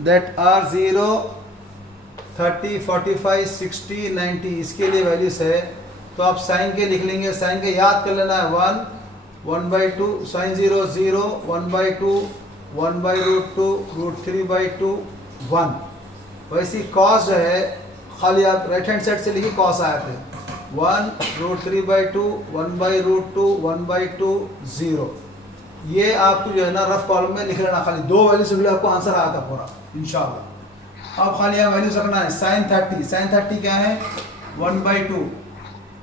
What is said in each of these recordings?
That are 0, 30, 45, 60, 90 इसके लिए values है। तो आप साइन के लिख लेंगे, साइन के याद कर लेना है 1, 1/2, साइन 0 0, 1/2, 1/√2, √3/2, 1। वैसे कॉस जो है खाली आप राइट हैंड साइड से लिखिए, कॉस आया थे 1, √3/2, 1/√2, 1/2, 0। ये आपको जो है ना रफ कॉलम में लिख लेना, खाली 2 वैल्यू से आपको आंसर आया था पूरा इंशाल्लाह। अब खाली यहाँ वैल्यूज रखना है। साइन 30 क्या है 1/2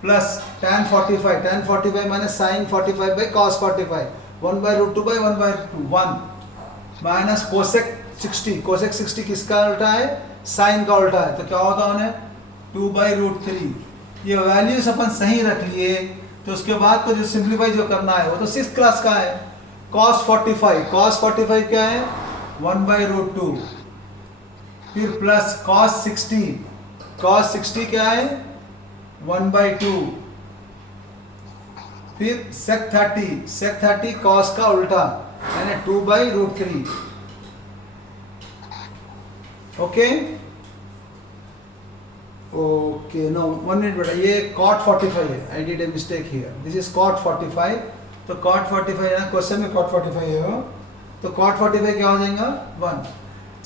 plus tan 45 minus sine 45/cos 45, 1/√2/1/2, 1 minus cosec 60 किसका उल्टा है, साइन का उल्टा है, तो क्या होता है उन्हें 2/√3। ये वैल्यूज अपन सही रख लिए, तो उसके बाद तो जो सिंप्लीफाई जो करना है वो तो 6th क्लास का है। cos 45 क्या है 1/√2, फिर प्लस cos 60 क्या है 1/2, फिर sec 30 cos का उल्टा यानी 2/√3। ओके नो 1 मिनट बेटा, ये cot 45 है, I did a mistake here, this is cot 45। तो cot 45 है ना, क्वेश्चन में cot 45 है वो, तो cot 45 क्या हो जाएगा 1।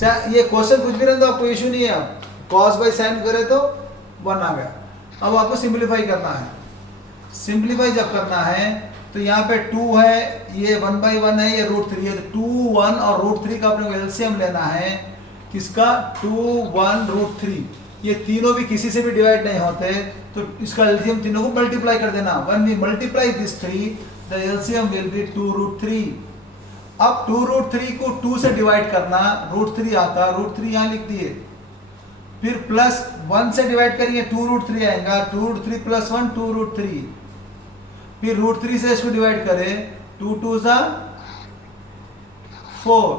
चाहे ये क्वेश्चन कुछ भी रहता तो आपको इशू नहीं है, आप cos बाई साइन करे तो 1 आ गया। अब आपको सिंप्लीफाई करना है। सिंप्लीफाई जब करना है तो यहाँ पे 2 है, ये 1/1 है, ये √3 है, तो 2, 1 और √3 का अपने को एलसीएम लेना है। किसका 2, 1, √3। ये तीनों भी किसी से भी डिवाइड नहीं होते, तो इसका एलसीएम तीनों को मल्टीप्लाई कर देना। When we multiply this 3 the LCM will be 2√3। अब 2√3 को 2 से डिवाइड करना, √3 आता, √3 यहाँ लिख दिए, फिर प्लस 1 से डिवाइड करेंगे 2√3 आएगा, 2√3 प्लस 1 2√3, फिर √3 से इसको डिवाइड करें 2 2 ज़ा 4।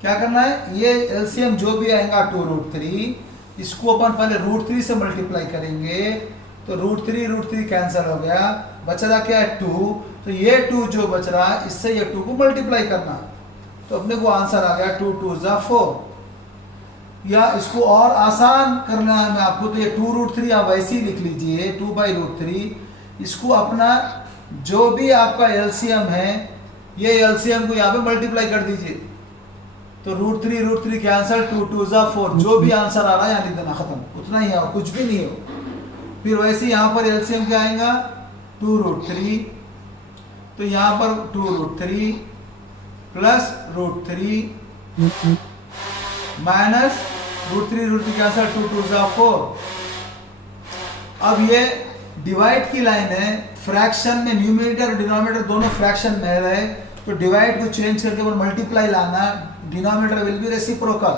क्या करना है, ये एलसीएम जो भी आएगा 2√3, इसको अपन पहले √3 से मल्टीप्लाई करेंगे, तो √3 कैंसिल हो गया, बचा क्या है 2। तो ये 2 जो बच रहा है इससे ये 2 को मल्टीप्लाई करना, तो अपने को आंसर आ गया 2 2 ज़ा 4। या इसको और आसान करना है मैं आपको, तो ये 2√3 आप वैसे ही लिख लीजिए 2/√3। इसको अपना जो भी आपका एलसीएम है, ये एलसीएम को यहाँ पे मल्टीप्लाई कर दीजिए, तो √3 कैंसिल, 2 2 ज़ा 4, जो भी आंसर आ रहा है यहाँ लिख देना, खत्म, उतना ही है, कुछ भी नहीं हो। फिर वैसे यहाँ पर एलसीएम क्या आएगा 2√3, तो यहाँ पर 2√3 प्लस √3 माइनस √3 कैंसिल, 2 2 ज़ा 4। अब ये डिवाइड की लाइन है, फ्रैक्शन में न्यूमरेटर और डिनोमिनेटर दोनों फ्रैक्शन में रहे, तो डिवाइड को चेंज करके और मल्टीप्लाई लाना, डिनोमिनेटर विल बी रेसिप्रोकल,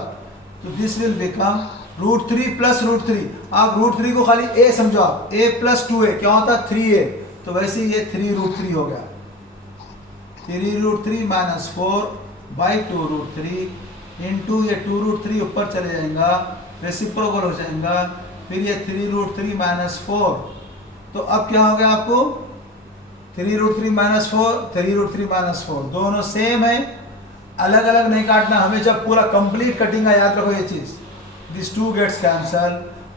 तो दिस विल बिकम √3 प्लस √3। आप √3 को खाली a समझो, आप a प्लस 2a क्या होता है 3a, तो वैसे ये 3√3 हो गया, 3√3 माइनस 4/2√3 इंटू ये 2√3 ऊपर चले जाएगा, रेसिप्रोकल हो जाएगा, फिर ये 3√3 माइनस 4। तो अब क्या हो गया आपको 3√3 माइनस 4, 3√3 माइनस 4 दोनों सेम है, अलग अलग नहीं काटना, हमेशा पूरा कंप्लीट कटिंग है, याद रखो ये चीज। दिस 2 गेट्स कैंसल,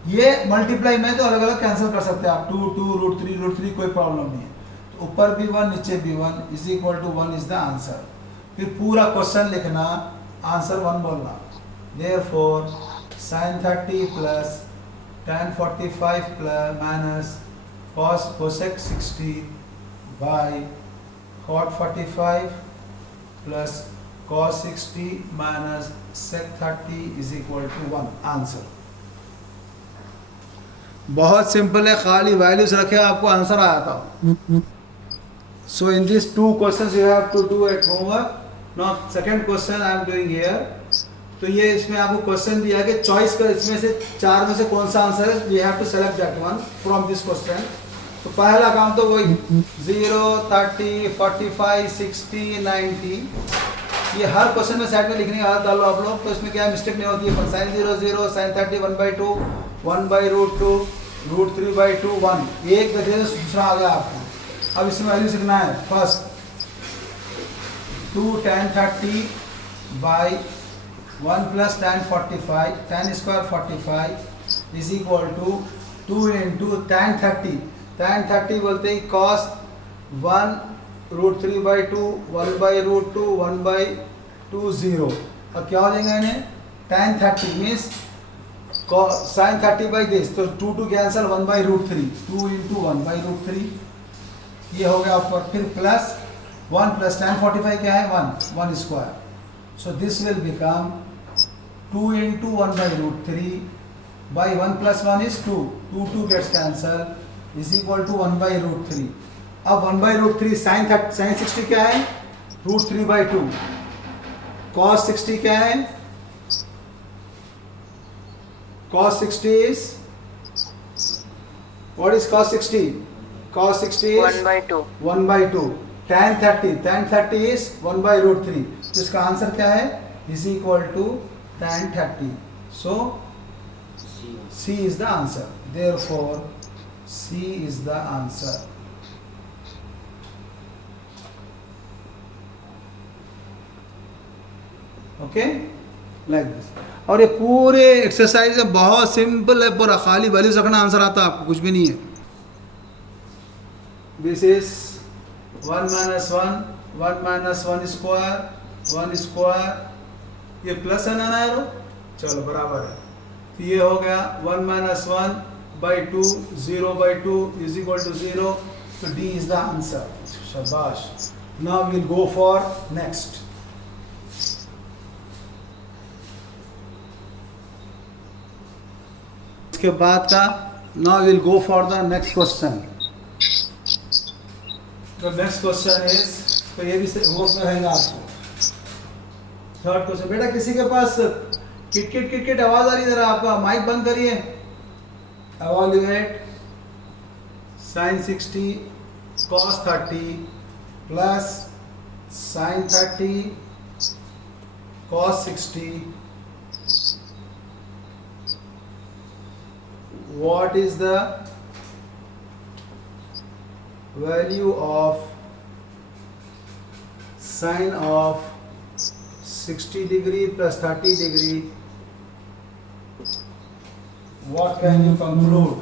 ये मल्टीप्लाई में तो अलग अलग कैंसिल कर सकते हैं आप, 2 2 √3 कोई प्रॉब्लम नहीं है, तो ऊपर भी 1 नीचे भी 1 is equal to 1 is the answer. फिर पूरा क्वेश्चन लिखना, आंसर 1 बोलना, therefore sin 30 plus tan 45 plus minus cosec 60 by cot 45 plus cos 60 minus sec 30 is equal to 1 answer. बहुत सिंपल है, खाली वैल्यूज रखे आपको आंसर आया था। So in this 2 questions you have to do at homework. Now second question I am doing here. तो ये इसमें आपको क्वेश्चन दिया कि चॉइस कर, इसमें से 4 में से कौन सा आंसर है, you have to select that one from this question. तो पहला काम तो वही 0 30 45 60 90, ये हर क्वेश्चन में साइड में लिखने की आदत डालो आप लोग, तो इसमें क्या मिस्टेक नहीं होती है। पर sin 0 0, sin 30 1/2, 1/√2, √3/2 1, एक बचे दूसरा आ गया आपको। अब इसमें वैल्यू सीखना है। First 2 tan 30 by 1 plus tan 45, tan square 45 is equal to 2 into tan 30. tan 30 बोलते हैं cos 1 root 3 by 2 1 by root 2 1 by 2 0. अब क्या हो जाएगा इन्हें tan 30 means sin 30 by this, तो 2 to cancel 1 by root 3 2 into 1 by root 3 ये हो गया ऊपर. फिर प्लस 1 plus tan 45 क्या है 1 square. So this will become 2 into 1 by root 3 by 1 plus 1 is 2. 2 gets cancelled is equal to 1 by root 3. अब 1 by root 3 sin 60 क्या है root 3 by 2. cos 60 क्या है cos 60 is what is cos 60? cos 60 is 1 by 2. 1 by 2. tan 30 is 1 by root 3. तो इसका answer क्या है is equal to tan 30. So C is the answer. Therefore C is the answer. Okay, like this. और ये पूरे exercise है बहुत simple है, पूरा खाली वैल्यूज रखना आंसर आता है आपको, कुछ भी नहीं है. This is 1 minus 1 minus 1 square ये प्लस है ना एरो, चलो बराबर है. तो ये हो गया 1 minus 1 by 2 0 by 2 is equal to 0. So D is the answer. शाबाश. Now we will go for next. इसके बाद का now we will go for the next question. The next question is, तो ये भी होश में रहेगा आपको. Third question. बेटा किसी के पास किट आवाज आ रही है, जरा आपका माइक बंद करिए. एवॉल्यूएट sin 60 cos 30 plus sin 30 cos 60. What is the value of sin of 60 degree plus 30 degree? What can you conclude?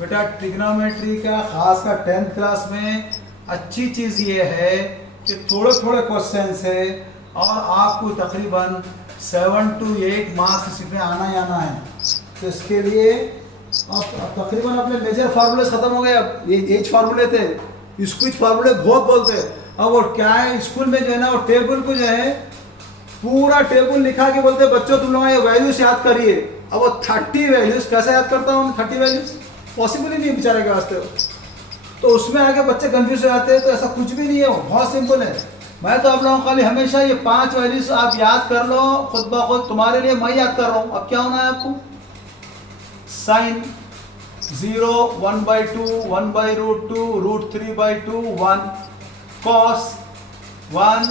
बेटा ट्रिग्नोमेट्री का खास का 10th क्लास में अच्छी चीज़ ये है कि थोड़े थोड़े क्वेश्चंस है और आपको तकरीबन 7 to 8 मार्क्स इसमें आना ही आना है. तो इसके लिए अब तकरीबन अपने मेजर फार्मूले खत्म हो गए. अब ये एज फार्मूले थे, स्क्विज फार्मूले बहुत बोलते हैं. अब वो क्या है स्कूल में जो है ना वो टेबल को जो है पूरा टेबल लिखा के बोलते हैं बच्चों तुम लोग ये वैल्यूज याद करिए. अब वो 30 वैल्यूज कैसे याद करता हूँ 30 वैल्यूज पॉसिबल ही नहीं बेचारे के वास्ते. तो उसमें आगे बच्चे कंफ्यूज हो जाते हैं. तो ऐसा कुछ भी नहीं है, वो बहुत सिंपल है. मैं तो आप लोगों को खाली हमेशा ये 5 वैल्यूज आप याद कर लो खुद ब खुद. तुम्हारे लिए मैं याद कर रहा हूँ. अब क्या होना है आपको sign 0 1 by 2 1 by root 2 root 3 by 2 1 cos 1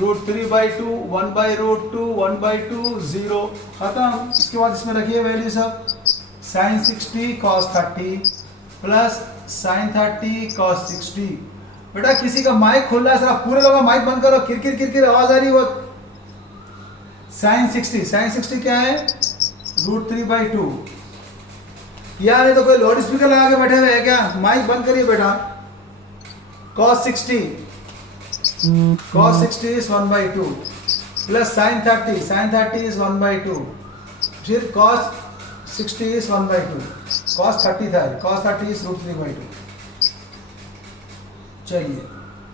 root 3 by 2 1 by root 2 1 by 2 0 खत्म. इसके बाद इसमें रखिए वैल्यू सब sin 60 cos 30 plus sin 30 cos 60. बेटा किसी का माइक खुल रहा है, सर आप पूरे लोगों का माइक बंद करो. किरकिर आवाज आ रही है बहुत. sin 60 क्या है root 3 by 2. यार ये तो कोई लाउड स्पीकर लगा के बैठे हुए है क्या? माइक बंद करिए बेटा. cos 60 is 1 by 2 plus sin 30 is 1 by 2. फिर cos 60 is 1 by 2. cos 30 था, cos 30 is root 3 by 2. चलिए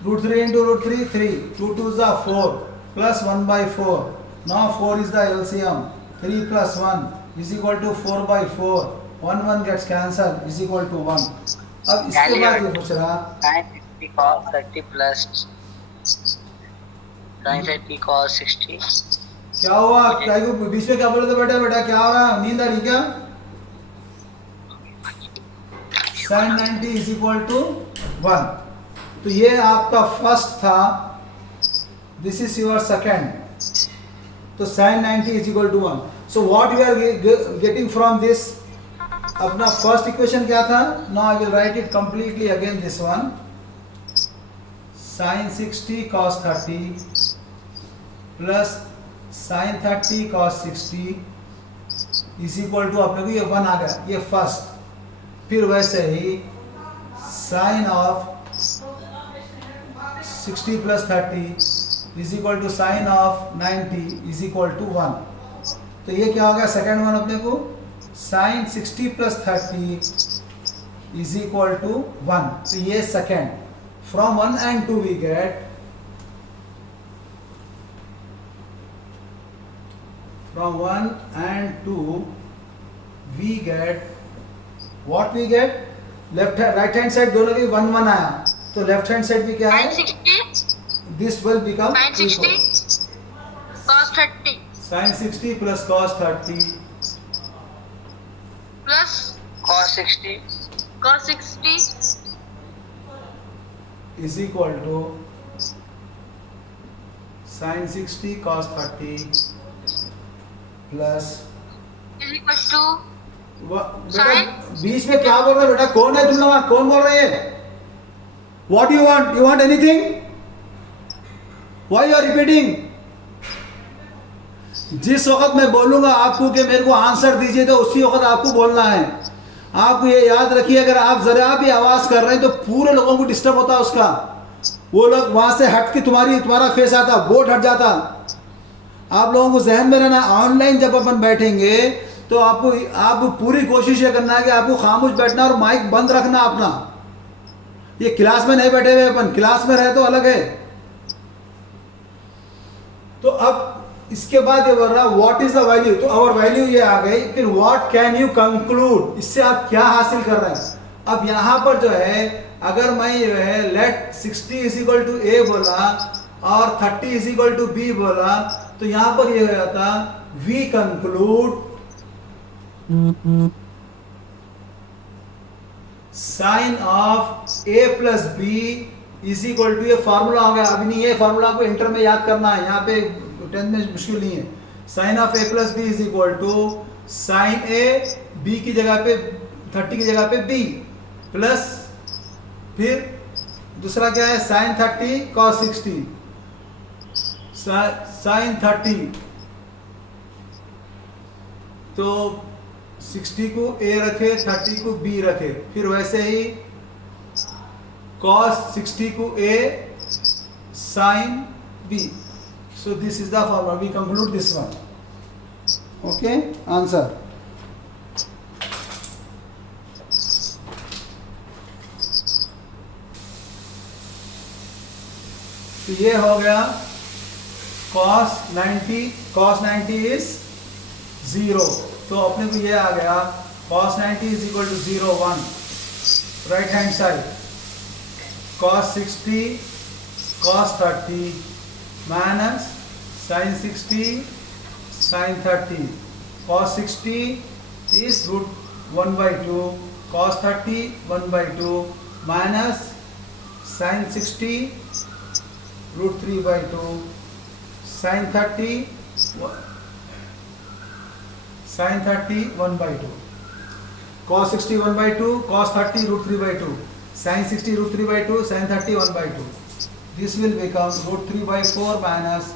root 3 into root 3 3 2 2 is 4 plus 1 by 4. Now 4 is the LCM. 3 plus 1 is equal to 4 by 4. 1 gets cancelled is equal to 1. अब इसके बाद ये पूछ रहा sin 60 cos 30 plus sin 30 cos 60. क्या हुआ? क्या बीच में क्या बोले थे बेटा क्या हो रहा है? नींद आ रही क्या? sin 90 is equal to 1. तो ये आपका फर्स्ट था, दिस इज योर सेकंड. तो sin 90 is equal to 1. So what you are getting from this? अपना फर्स्ट इक्वेशन क्या था? Now I will write it completely again this one. sin 60 cos 30 plus sine 30 cos 60 is equal to, अपने को ये 1 आ गया, ये फर्स्ट। फिर वैसे ही sine of 60 plus 30 is equal to sine of 90 is equal to 1। तो ये क्या हो गया सेकेंड वन अपने को, sine 60 plus 30 is equal to 1। तो ये second. From 1 and 2 we get, from 1 and 2 we get what we get, left right hand side दोनों की 1 1 आया, तो लेफ्ट हैंड साइड भी क्या है, 960 this will become 960 cos 30 sin 60 plus cos 30 plus cos 60 cos 60 is equal to sin 60 cos 30 plus is equal to बेटा बीच में क्या बोल रहे हो बेटा, कौन है तुम लोग, कौन बोल रहे हैं, what you want anything, why you are repeating. जिस वक्त मैं बोलूंगा आपको कि मेरे को आंसर दीजिए, तो उसी वक्त आपको बोलना है। आपको ये याद रखिए, अगर आप जरा भी आवाज कर रहे हैं तो पूरे लोगों को डिस्टर्ब होता है उसका, वो लोग वहां से हट के तुम्हारा फेस आता, बोर्ड हट जाता। आप लोगों को जहन में रहना, ऑनलाइन जब अपन बैठेंगे तो आपको पूरी कोशिश ये करना है कि आपको खामोश बैठना और माइक बंद रखना अपना। ये क्लास में नहीं बैठे हुए अपन, क्लास में रहे तो अलग है। तो अब इसके बाद ये बोल रहा व्हाट इज द वैल्यू, तो अवर वैल्यू ये आ गई। फिर व्हाट कैन यू कंक्लूड, इससे आप क्या हासिल कर रहे हैं। अब यहां पर जो है, अगर मैं ये है लेट 60 इज इक्वल टू ए बोला और 30 इज इक्वल टू बी बोला, तो यहां पर ये हो जाता we conclude sine of A plus B is equal to, ये फॉर्मूला हो गया। अभी नहीं, ये फॉर्मूला आपको इंटर में याद करना है, यहाँ पे 10th में मुश्किल नहीं है। Sine of A plus B is equal to sine A, B की जगह पे 30 की जगह पे बी, प्लस फिर दूसरा क्या है साइन 30 cos 60, साइन 30, तो 60 को ए रखे, 30 को बी रखे, फिर वैसे ही cos 60 को a, sin b. So this is the formula. We conclude this one. Okay, answer. तो ये हो गया cos 90 is 0, तो अपने को ये आ गया cos 90 is equal to 0 1, right hand side cos 60 cos 30 minus sin 60 sin 30, cos 60 is root 1 by 2, cos 30 1 by 2 minus sin 60 root 3 by 2, sin 30 1 by 2, cos 60 1 by 2, cos 30 root 3 by 2, sin 60 root 3 by 2, sin 30 1 by 2. This will become root 3 by 4 minus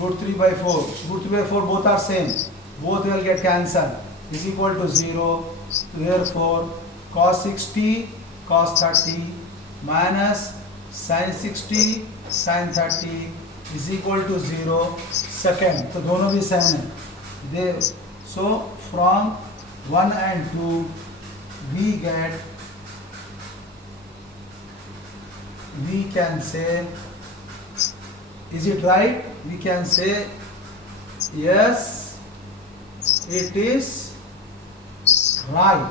root 3 by 4. Root 3 by 4 both are same. Both will get cancelled. Is equal to 0. Therefore, cos 60 cos 30 minus sin 60 sin 30 is equal to 0. Second, तो दोनों भी same है. So from 1 and 2 we can say, is it right? We can say yes, it is right.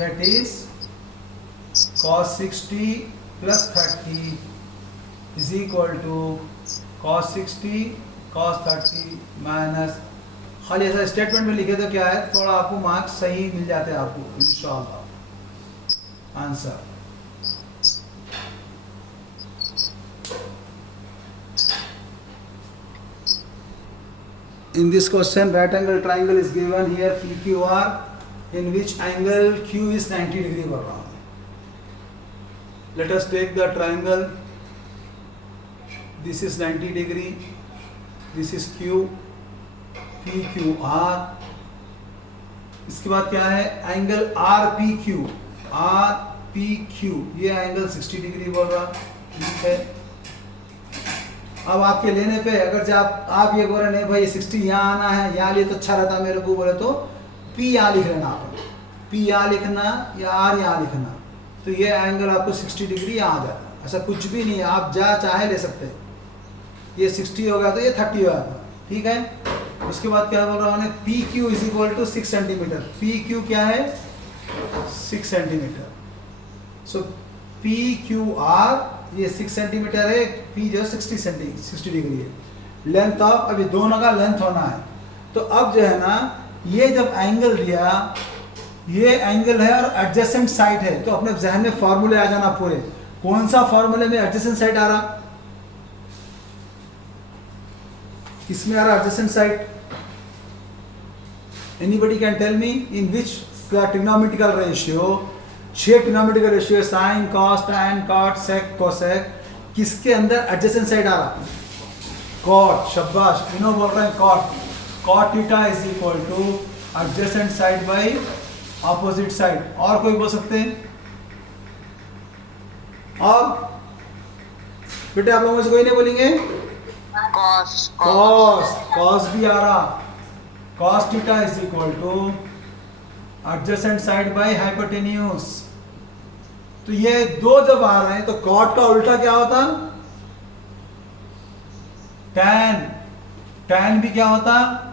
That is cos 60 plus 30 is equal to cos 60 cos 30 minus, खाली ऐसा statement में लिखे तो क्या है, थोड़ा आपको मार्क्स सही मिल जाते हैं आपको इंशाअल्लाह। Answer in this question, right angle triangle is given here PQR, in which angle Q is 90 degree बोल रहा हूँ। Let us take the triangle. This is 90 degree this is Q, P Q are. इसके बाद क्या है, angle R P Q, R P Q, ये angle 60 degree बोल रहा, ठीक है। अब आपके लेने पे अगर जब आप ये बोल रहे नहीं भाई 60 यहाँ आना है, यहाँ लिए तो अच्छा रहता मेरे को, बोले तो पी यहाँ लिख लेना, आप पी यहाँ लिखना या आर यहाँ लिखना, तो ये एंगल आपको 60 डिग्री यहाँ आ जाता है। ऐसा कुछ भी नहीं है, आप जहाँ चाहे ले सकते हैं। ये 60 हो गया तो ये 30 हो गया, ठीक है। उसके बाद क्या बोल रहा हूँ, P Q is equal to 6 centimetre. P Q क्या है, 6 centimetre. So P Q are ये 6 सेंटीमीटर है, पी जो 60 डिग्री है। लेंथ ऑफ, अभी दोनों का लेंथ होना है। तो अब जो है ना, ये जब एंगल दिया, ये एंगल है और एडजेसेंट साइड है, तो अपने जहन में फॉर्मूले आ जाना पूरे। कौन सा फॉर्मूले में एडजेसेंट साइड आ रहा, किसमें आ रहा adjacent side? Anybody can tell me in which trigonometrical ratio, 6 trigonometrical ratio sine cos tan cot sec cosec, किसके अंदर एडजेसेंट साइड आ रहा? कॉट। शाबाश, इन्हों बोल रहे हैं cot. Cot theta is equal to adjacent side by opposite side. और कोई बोल सकते हैं? और बेटे आप लोगों से कोई नहीं बोलेंगे? कॉस, कॉस, कॉस भी आ रहा। Cos theta is equal to adjacent side by hypotenuse. तो ये दो जब आ रहे हैं तो कॉट का उल्टा क्या होता? टैन। टैन भी क्या होता?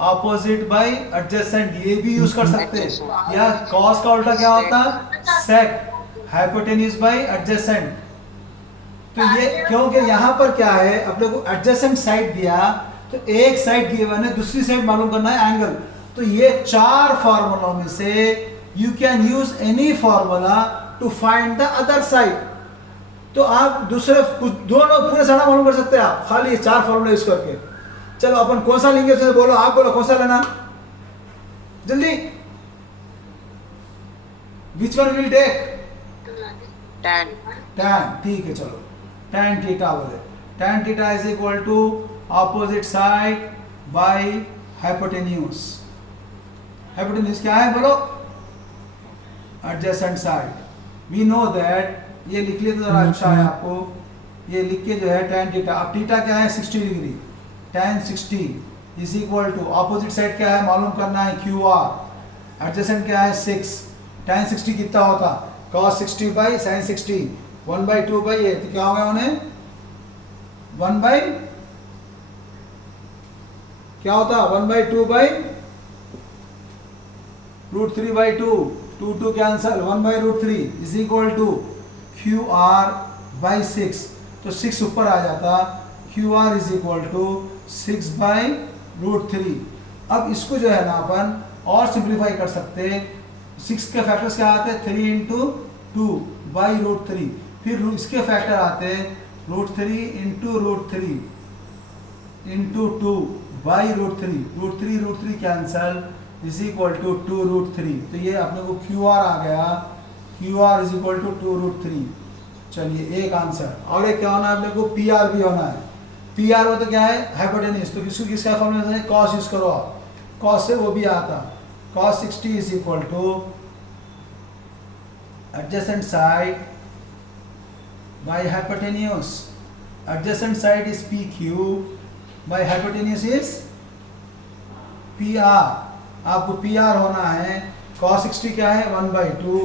ऑपोजिट बाय एडजेसेंट, ये भी यूज कर सकते हैं। या कॉस का उल्टा क्या होता? सेक, हाइपोटेन्यूज बाय एडजेसेंट। तो ये क्योंकि यहाँ पर क्या है, अपने को एडजेसेंट साइड दिया, तो एक साइड गिवन है, दूसरी साइड मालूम करना है एंगल। तो ये 4 फार्मूलों में से you can use any formula to find the other side. तो आप दूसरे कुछ दोनों पूरे सारा मालूम कर सकते हैं आप, खाली 4 फार्मूला यूज करके। चलो अपन कौन सा लेंगे, उसमें बोलो, आप बोलो कौन सा लेना जल्दी। Which one will take? Tan. Tan, ठीक है। चलो टैन थीटा बोले, tan theta is equal to opposite side by hypotenuse. Hypotenuse क्या है बोलो? Adjacent side. We know that, ये लिख लिए तो जरा अच्छा है आपको, ये लिख के जो है टैन थीटा। अब थीटा क्या है? 60 degree. Tan 60 is equal to opposite side क्या है मालूम करना है, क्यू आर। एडजेसेंट क्या है? 6। टैन 60 कितना होता? cos 60 बाई sin 60, 1/2 बाई ये, तो क्या हो गया उन्हें 1 बाई क्या होता? 1/2 by √3/2, 2 cancel, 1/√3 is equal to QR by 6। तो 6 ऊपर आ जाता, QR इज इक्वल टू 6/√3। अब इसको जो है ना अपन और सिंप्लीफाई कर सकते हैं। 6 के फैक्टर्स क्या आते हैं? 3 × 2 बाई √3। फिर इसके फैक्टर आते हैं √3 × √3 × 2 by √3। √3 cancel is equal to 2√3। तो ये अपने को QR आ गया, QR इज इक्वल टू 2√3। चलिए एक आंसर। और एक क्या होना है अपने को? PR भी होना है। PR हो तो क्या है? हाइपोटेन्यूज। तो किसका फॉर्मूला है? कॉस यूज करो आप, कॉस से वो भी आता। cos 60 is equal to adjacent side by hypotenuse. Adjacent side is PQ by hypotenuse is PR. आपको PR होना है। cos 60 क्या है? 1/2।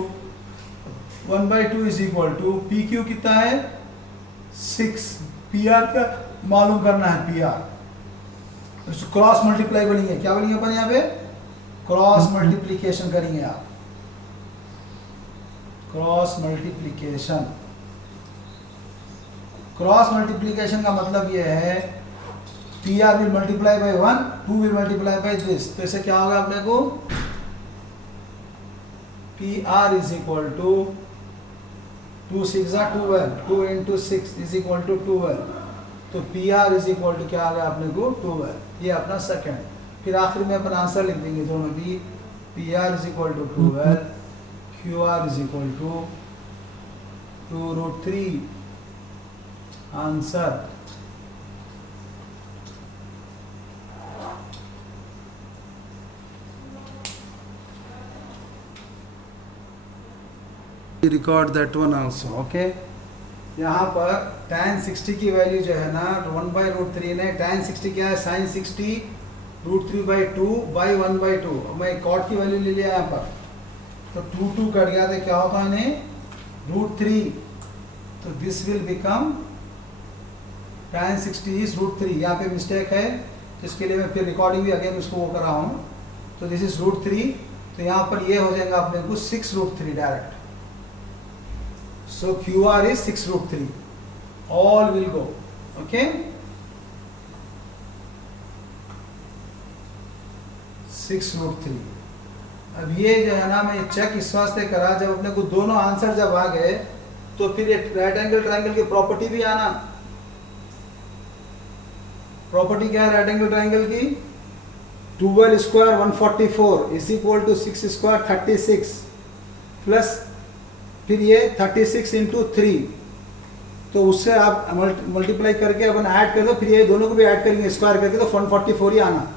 1/2 is equal to PQ कितना है? 6। PR का मालूम करना है, PR। उसको क्रॉस मल्टीप्लाई बोलेंगे, क्या बोलेंगे अपन यहाँ पे? क्रॉस मल्टीप्लिकेशन करेंगे आप, क्रॉस मल्टीप्लिकेशन। क्रॉस मल्टीप्लिकेशन का मतलब ये है PR will multiply by 1, 2 will multiply by this. तो इसे क्या होगा अपने को? PR is equal to 2 6 12, 2 × 6 is equal to 12। तो PR इज इक्वल टू क्या आ गया अपने को? 12। ये अपना सेकंड। फिर आखिर में अपन आंसर लिख देंगे दोनों भी। PR is equal to 12, QR is equal to 2√3। Answer record that one also, okay. यहाँ पर tan 60 की वैल्यू जो है ना 1/√3 ने, tan 60 क्या है, sin 60 √3/2 बाई 1/2। मैं cot की वैल्यू ले लिया यहाँ पर, तो 2 कट गया तो क्या होगा इन्हें √3, तो this will become tan 60 is √3। यहाँ पे मिस्टेक है, जिसके लिए मैं फिर रिकॉर्डिंग भी अगेन उसको वो कर रहा हूँ। तो दिस इज √3, तो यहाँ पर ये हो जाएगा अपने को 6√3 direct. So QR is 6√3. All will go. Okay. 6√3. अब ये जो है ना, मैं चेक इस वास्ते करा, जब अपने को दोनों आंसर जब आ गए तो फिर ये राइट एंगल ट्रायंगल की प्रॉपर्टी भी आना। प्रॉपर्टी क्या है राइट एंगल ट्रायंगल की? 12 square 144 is equal to 6 square 36 plus फिर ये 36 इंटू 3, तो उससे आप मल्टीप्लाई करके अपन ऐड कर दो, फिर ये दोनों को भी ऐड करेंगे स्क्वायर करके, तो 144 ही आना।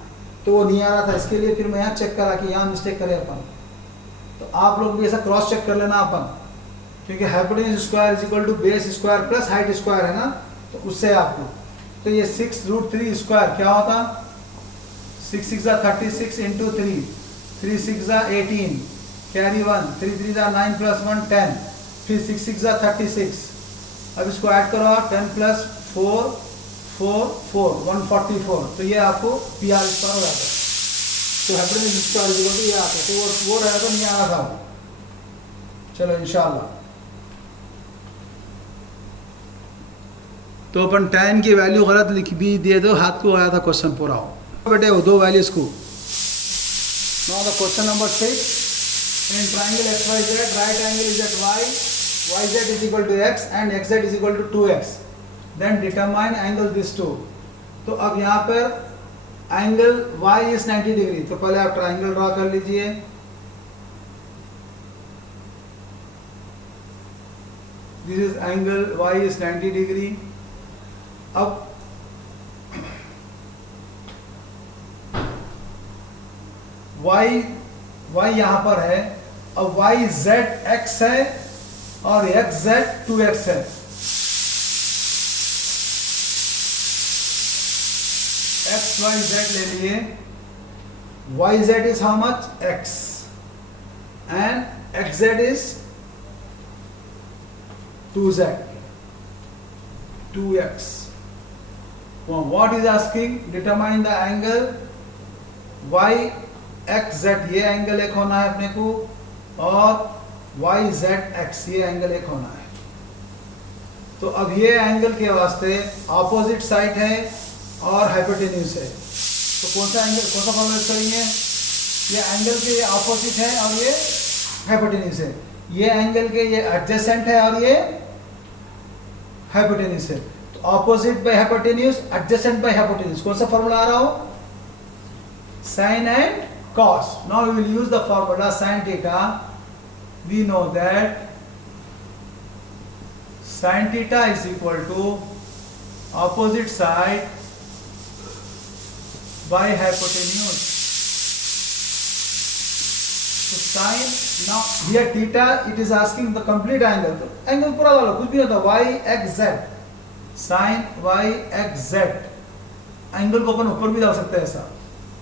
तो वो नहीं आ रहा था, इसके लिए फिर मैं यहाँ चेक करा कि यहाँ मिस्टेक करें अपन। तो आप लोग भी ऐसा क्रॉस चेक कर लेना अपन, क्योंकि hypotenuse square is equal to base square plus height square है ना, तो उससे आपको, तो ये 6√3 स्क्वायर क्या होता, 6 6 36 इंटू 3, 3 6 18 कैरी 1, 3 3 9 प्लस 1 10, फिर 6 6 36। अब इसको ऐड करो, 10 प्लस 4 4 4 144, तो ये आपको PR स्क्वायर हो जाता है। तो hypotenuse square is equal to ये आता है, तो वो रहेगा, तो नहीं आ रहा था। चलो इंशाल्लाह। तो अपन tan की वैल्यू गलत लिख भी दिए, दो हाथ को आया था क्वेश्चन पूरा हो बेटे, वो दो वैल्यूज को। Now the question number 6, in triangle XYZ, right angle is at Y, YZ is equal to X and XZ is equal to 2X. Then determine angle these two. तो अब यहाँ पर एंगल Y is 90 डिग्री, तो पहले आप triangle draw कर लीजिए। This is angle Y is 90 degree. अब Y यहाँ पर है, अब YZ X है और XZ 2X है। XYZ ले लिए, YZ is how much? X and XZ is 2X. Well, what is asking? Determine the angle YXZ, ये एंगल एक होना है अपने को, और YZX ये एंगल एक होना है। तो अब ये एंगल के वास्ते ऑपोजिट साइड है और हाइपोटेन्यूज है, तो कौन सा एंगल, कौन सा फॉर्मूला करेंगे? ये एंगल के ऑपोजिट है और ये हाइपोटेन्यूज है, ये एंगल के ये एडजेसेंट है और ये हाइपोटेन्यूज है। तो opposite by hypotenuse, adjacent by hypotenuse, कौन सा फॉर्मूला आ रहा हो? Sine and cos. Now we will use the formula sin theta. We know that sin theta is equal to opposite side by hypotenuse. So sin, now here theta, it is asking the complete angle. तो angle पूरा वाला कुछ भी नहीं होता, y x z, sin y x z, angle को अपन ऊपर भी डाल सकते हैं ऐसा,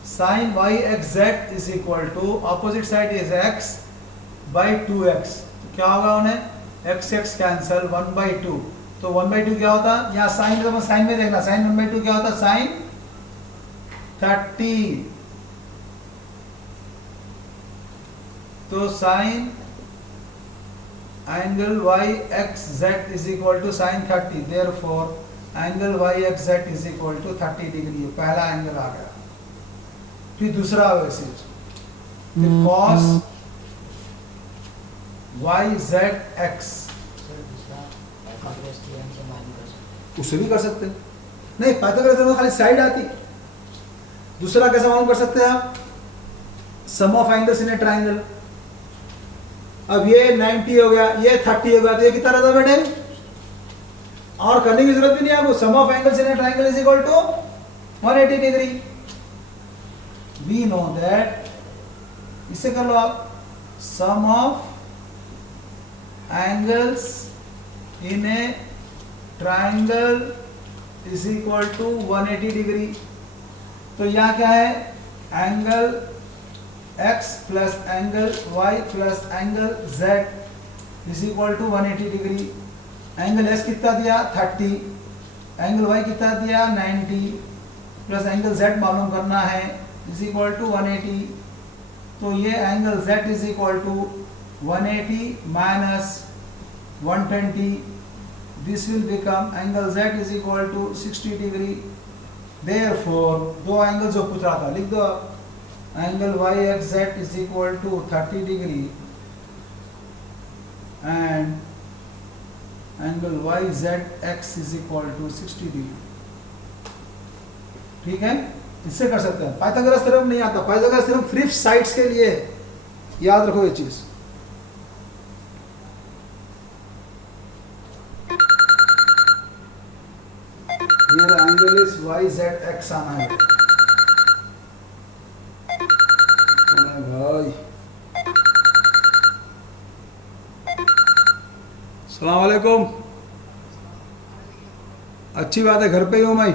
sin y x z is equal to opposite side is x by 2x, तो क्या होगा उन्हें x x कैंसल 1/2, तो 1/2 क्या होता है? यहाँ साइन का साइन में देखना, साइन 1/2 क्या होता है? साइन 30, तो sign angle y x z is equal to sin 30, therefore angle y x z is equal to 30 degree, पहला एंगल आ गया। फिर दूसरा वैसे cos YZX, उसे भी कर सकते नहीं, पाइथागोरस थ्योरम में खाली साइड आती। दूसरा कैसे मालूम कर सकते हैं आप? Sum of angles in a triangle. अब ये 90 हो गया, ये 30 हो गया, तो ये कितना रहता बेटे? और करने की जरूरत भी नहीं आपको, sum of angles in a triangle is equal to 180 degree. We know that, इसे कर लो आप, sum of angles in a triangle is equal to 180 degree. तो यहाँ क्या है, angle x plus angle y plus angle z is equal to 180 degree. Angle s कितना दिया 30, angle y कितना दिया 90, प्लस एंगल z मालूम करना है इज इक्वल टू 180। तो ये angle z is equal to 180 minus 120, this will become angle z is equal to 60 degree. Therefore दो एंगल जो पूछ रहा था लिख दो, angle y x z is equal to 30 degree and angle y z x is equal to 60 degree. ठीक है, इससे कर सकते हैं। पाइथागोरस थ्योरम नहीं आता, पाइथागोरस थ्योरम सिर्फ साइड्स के लिए, याद रखो ये चीज। Here angle is YZX आना है भाई। अस्सलाम वालेकुम, अच्छी बात है, घर पे ही हूँ मैं।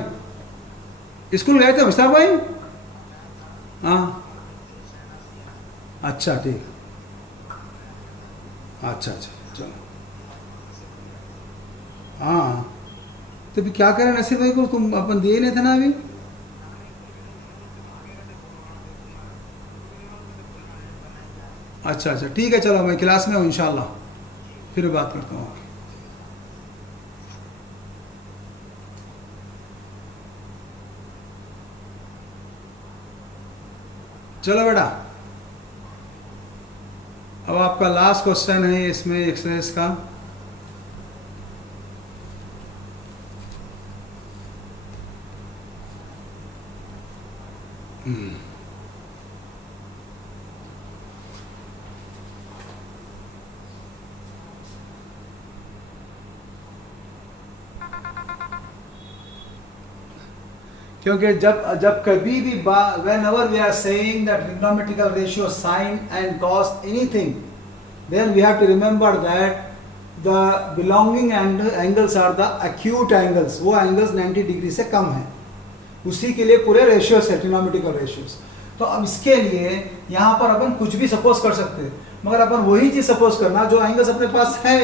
स्कूल गए थे मुश्ताक भाई? हाँ अच्छा ठीक, अच्छा अच्छा चलो। हाँ तो फिर क्या करें नसीर भाई को, तुम अपन दिए नहीं थे ना अभी? अच्छा अच्छा ठीक है, चलो मैं क्लास में हूँ इंशाल्लाह, फिर बात करता हूँ। चलो बेटा, अब आपका लास्ट क्वेश्चन है इसमें एक्सरसाइज का। क्योंकि जब कभी भी whenever we are saying that trigonometrical ratio sine and cos anything, then we have to remember that the belonging angles are the acute angles, वो angles 90 डिग्री से कम है, उसी के लिए पूरे रेशियोस है ट्रिग्नोमेट्रिकल रेशियोस। तो अब इसके लिए यहाँ पर अपन कुछ भी सपोज कर सकते हैं, मगर अपन वही चीज सपोज करना जो एंगल्स अपने पास है।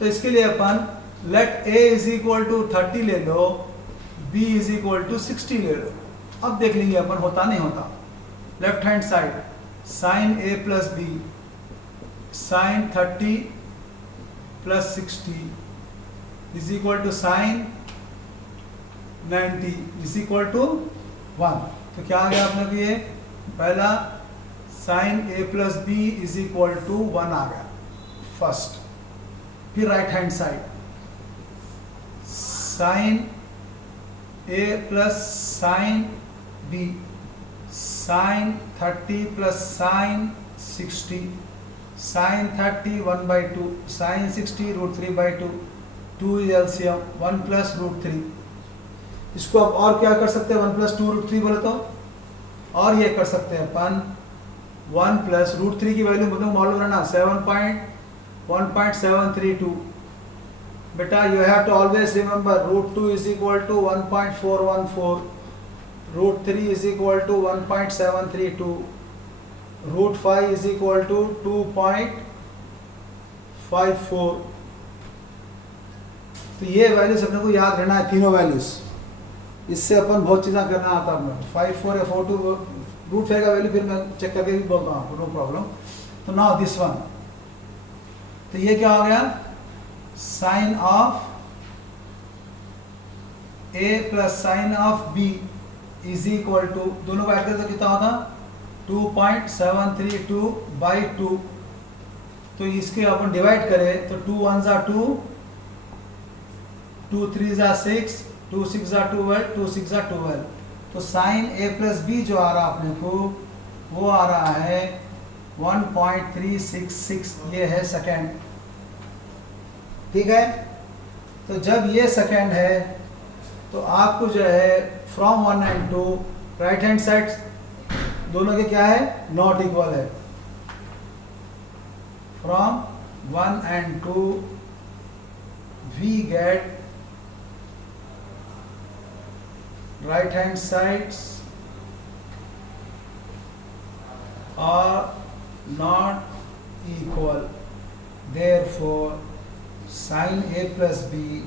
तो इसके लिए अपन let a is equal to 30 ले लो, b इज इक्वल टू 60 ले लो। अब देख लेंगे अपन होता नहीं होता। Left hand side sine a plus B sine 30 plus 60 is equal to sine 90 is equal to 1। तो क्या आ गया अपने को, ये पहला sine a plus B is equal to 1 आ गया फर्स्ट। फिर right hand side sine a plus sine b sine 30 plus sine 60 sine 30 1/2 sine 60 √3/2 2 is LCM 1 प्लस √3। इसको अब और क्या कर सकते हैं, 1 प्लस 2 √3 बोले तो, और ये कर सकते हैं अपन 1 प्लस √3 की वैल्यू मतलब मालूम रहना 7.1732। बेटा you have to always remember √2 is equal to 1.414, √3 is equal to 1.732, √5 is equal to 2.54। तो ये वैल्यूज अपने को याद रहना है, तीनों वैल्यूज। इससे अपन बहुत चीज़ें करना आता है। 5 4 या 4 2 √5 का वैल्यू फिर मैं चेक करके भी बोलता हूँ आपको, नो प्रॉब्लम। तो नाउ दिस वन, तो ये क्या हो गया, sine of a plus sine of b is equal to, दोनों को ऐड करते तो कितना होता 2.732/2। तो इसके अपन डिवाइड करें तो 2 1 जा 2, 2 3 जा 6, 2 6 जा 12, 2 6 जा 12। तो साइन a प्लस b जो आ रहा अपने को वो आ रहा है 1.366, ये है सेकेंड। ठीक है, तो जब ये सेकेंड है तो आपको जो है from 1 and 2 right hand side दोनों के क्या है, नॉट इक्वल है। From 1 and 2, we get right hand sides are not equal. Therefore, sin A plus B,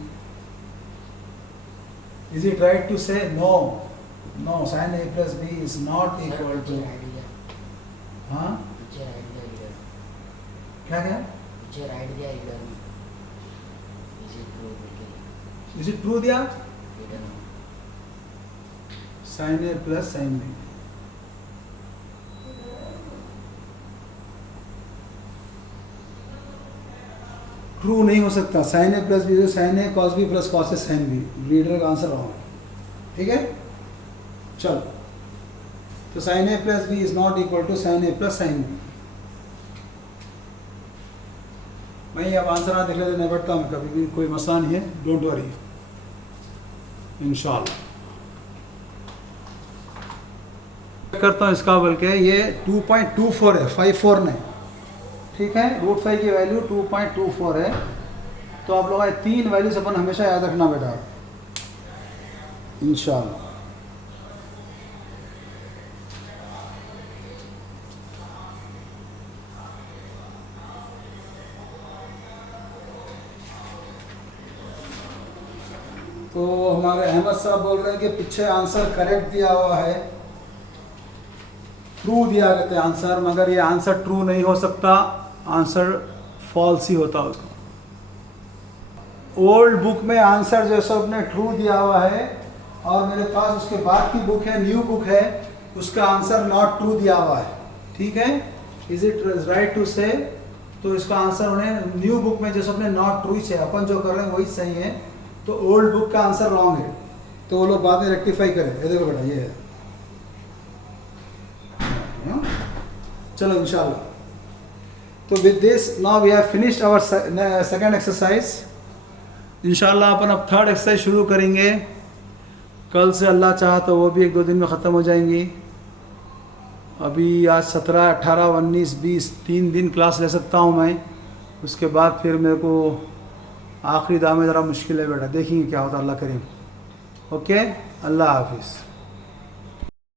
is it right to say no? No, sin A plus B is not equal to, हाँ क्या क्या? Is it true दिया? sin A plus sin B. True नहीं हो सकता. sin A plus B sin A cos B plus cos A sin B. Reader का answer wrong है. ठीक है, चलो. तो sin A plus B is not equal to sin A plus sin B. मैं अब आंसर ना देख लेते नहीं बैठता हूँ कभी भी, कोई मसला नहीं है, डोंट वरी, इंशाल्लाह. करता हूँ इसका, बल्कि ये 2.24 है, 54 नहीं. ठीक है, √5 की वैल्यू 2.24 है. तो आप लोग 3 वैल्यूज अपन हमेशा याद रखना बेटा, इंशाल्लाह. तो हमारे अहमद साहब बोल रहे हैं कि पीछे आंसर करेक्ट दिया हुआ है, ट्रू दिया कहते हैं आंसर, मगर ये आंसर ट्रू नहीं हो सकता, आंसर फॉल्स ही होता उसको. ओल्ड बुक में आंसर जो सब ने ट्रू दिया हुआ है, और मेरे पास उसके बाद की बुक है, न्यू बुक है, उसका आंसर नॉट ट्रू दिया हुआ है. ठीक है, इज इट राइट टू से? तो इसका आंसर उन्हें न्यू बुक में जो सबने नॉट ट्रू है, अपन जो कर रहे हैं वही सही है, तो ओल्ड बुक का आंसर रॉन्ग है. तो वो लोग बाद में रेक्टिफाई करें. ये देखो बेटा, ये है. चलो इंशाल्लाह. तो with this now we have finished our second exercise. इंशाल्लाह अपन अब थर्ड एक्सरसाइज शुरू करेंगे. कल से अल्लाह चाहा तो वो भी 1-2 दिन में ख़त्म हो जाएंगी. अभी आज 17, 18, 19, 20 3 दिन क्लास ले सकता हूँ मैं. उसके बाद फिर मेरे को आखिरी दाव में ज़रा मुश्किल है बेटा, देखेंगे क्या होता है, अल्लाह करीम. ओके, अल्लाह हाफिज़.